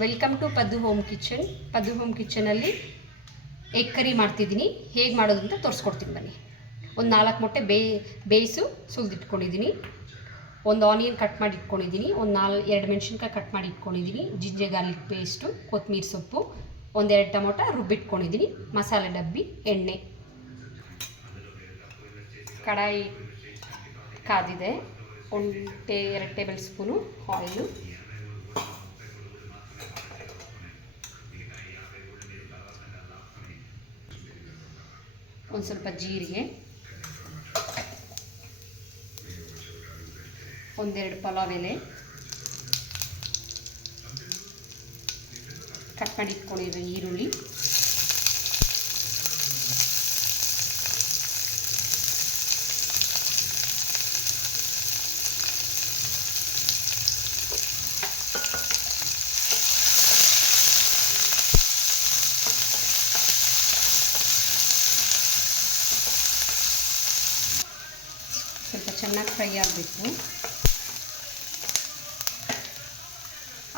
Welcome to Paddu home kitchen. Paddu home ಕಿಚನಲ್ಲಿ egg curry ಮಾಡ್ತಿದ್ದೀನಿ. ಹೇಗೆ ಮಾಡೋದು ಅಂತ ತೋರಿಸ್ಕೊಡ್ತೀನಿ ಬನ್ನಿ. ಒಂದು 4 ಮೊಟ್ಟೆ ಬೇಯಿಸು ಸುಲಿದಿಟ್ಕೊಂಡಿದ್ದೀನಿ. ಒಂದು ಆನಿಯನ್ ಕಟ್ ಮಾಡಿ ಇಟ್ಕೊಂಡಿದ್ದೀನಿ. ಒಂದು 2 ಮೆಣಸಿನ್ಕಾಯಿ ಕಟ್ ಮಾಡಿ ಇಟ್ಕೊಂಡಿದ್ದೀನಿ. ಜಿಂಜರ್ ಗಾರ್ಲಿಕ್ ಪೇಸ್ಟು, ಕೊತ್ತಂಬರಿ ಸೊಪ್ಪು, 1-2 ಟೊಮೊಟೊ ರುಬ್ಬಿಟ್ಕೊಂಡಿದ್ದೀನಿ. ಮಸಾಲೆ ಡಬ್ಬಿ, ಎಣ್ಣೆ, ಕಡಾಯಿ ಕಾದಿದೆ. 2 ಟೇಬಲ್ ಸ್ಪೂನು ಆಯಿಲು, ಒಂದು ಸ್ವಲ್ಪ ಜೀರಿಗೆ, 1-2 ಪಲಾವ್ ಎಲೆ, ಕಟ್ ಮಾಡಿ ಇಟ್ಕೊಂಡಿರೋ ಈರುಳ್ಳಿ, ಸ್ವಲ್ಪ ಚೆನ್ನಾಗಿ ಫ್ರೈ ಆಗಬೇಕು.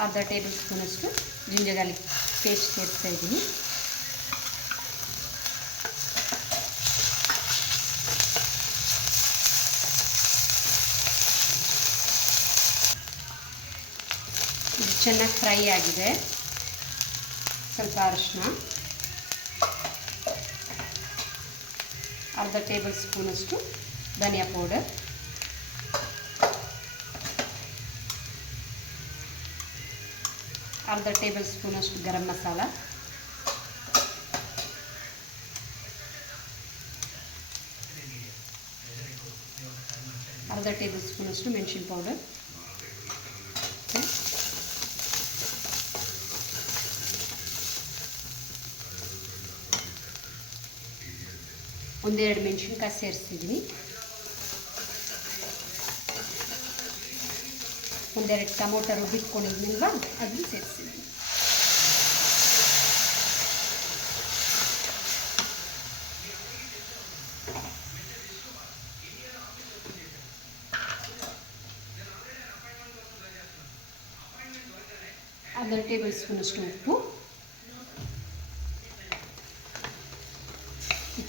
1/2 ಟೇಬಲ್ ಸ್ಪೂನಷ್ಟು ಜಿಂಜರ್ ಗಾರ್ಲಿಕ್ ಪೇಸ್ಟ್ ಸೇರಿಸ್ತಾ ಇದ್ದೀನಿ. ಇದು ಚೆನ್ನಾಗಿ ಫ್ರೈ ಆಗಿದೆ. ಸ್ವಲ್ಪ ಅರಿಶಿನ, 1/2 ಟೇಬಲ್ ಸ್ಪೂನಷ್ಟು ಧನಿಯಾ ಪೌಡರ್, ಅರ್ಧ ಟೇಬಲ್ ಸ್ಪೂನಷ್ಟು ಗರಂ ಮಸಾಲ, ಅರ್ಧ ಟೇಬಲ್ ಸ್ಪೂನಷ್ಟು ಮೆಣಸಿನ ಪೌಡರ್, ಒಂದೆರಡು ಮೆಣಸಿನ್ಕಾಯಿ ಸೇರಿಸ್ತಿದ್ದೀನಿ. 1-2 ಟೊಮೊಟೊ ರುಬ್ಬಿಟ್ಕೊಂಡಿದ್ನಲ್ವ ಅದನ್ನು ಸೇರಿಸಿದ್ದೀನಿ. ಅರ್ಧ ಟೇಬಲ್ ಸ್ಪೂನಷ್ಟು ಉಪ್ಪು.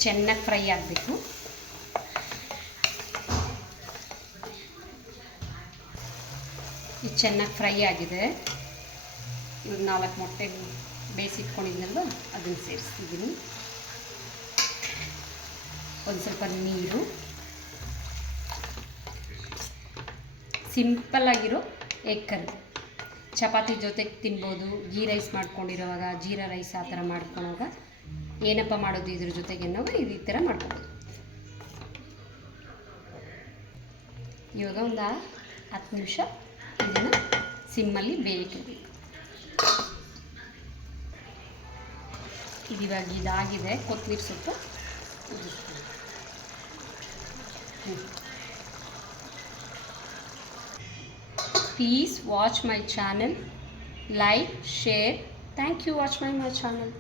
ಚೆನ್ನಾಗಿ ಫ್ರೈ ಆಗಬೇಕು. ಇದು ಚೆನ್ನಾಗಿ ಫ್ರೈ ಆಗಿದೆ. ಇವಾಗ 4 ಮೊಟ್ಟೆ ಬೇಯಿಸಿಟ್ಕೊಂಡಿದ್ನಲ್ವ ಅದನ್ನು ಸೇರಿಸ್ತಿದ್ದೀನಿ. ಒಂದು ಸ್ವಲ್ಪ ನೀರು. ಸಿಂಪಲ್ಲಾಗಿರೋ ಎಗ್ ಕರಿ ಚಪಾತಿ ಜೊತೆಗೆ ತಿನ್ಬೋದು. ಗೀ ರೈಸ್ ಮಾಡ್ಕೊಂಡಿರೋವಾಗ, ಜೀರಾ ರೈಸ್ ಆ ಥರ ಮಾಡ್ಕೊಳ್ಳೋವಾಗ ಏನಪ್ಪ ಮಾಡೋದು ಇದ್ರ ಜೊತೆಗೆ ಅನ್ನೋವಾಗ ಈ ಥರ ಮಾಡ್ಕೊಬೋದು. ಇವಾಗ ಒಂದು 10 ನಿಮಿಷ ಇದನ್ನು ಸಿಮ್ಮಲ್ಲಿ ಬೇಯಿಸಬೇಕು. ಇವಾಗ ಇದಾಗಿದೆ. ಕೊತ್ತಂಬರಿ ಸೊಪ್ಪು, please watch my channel, like, share. Thank you. Watch my channel.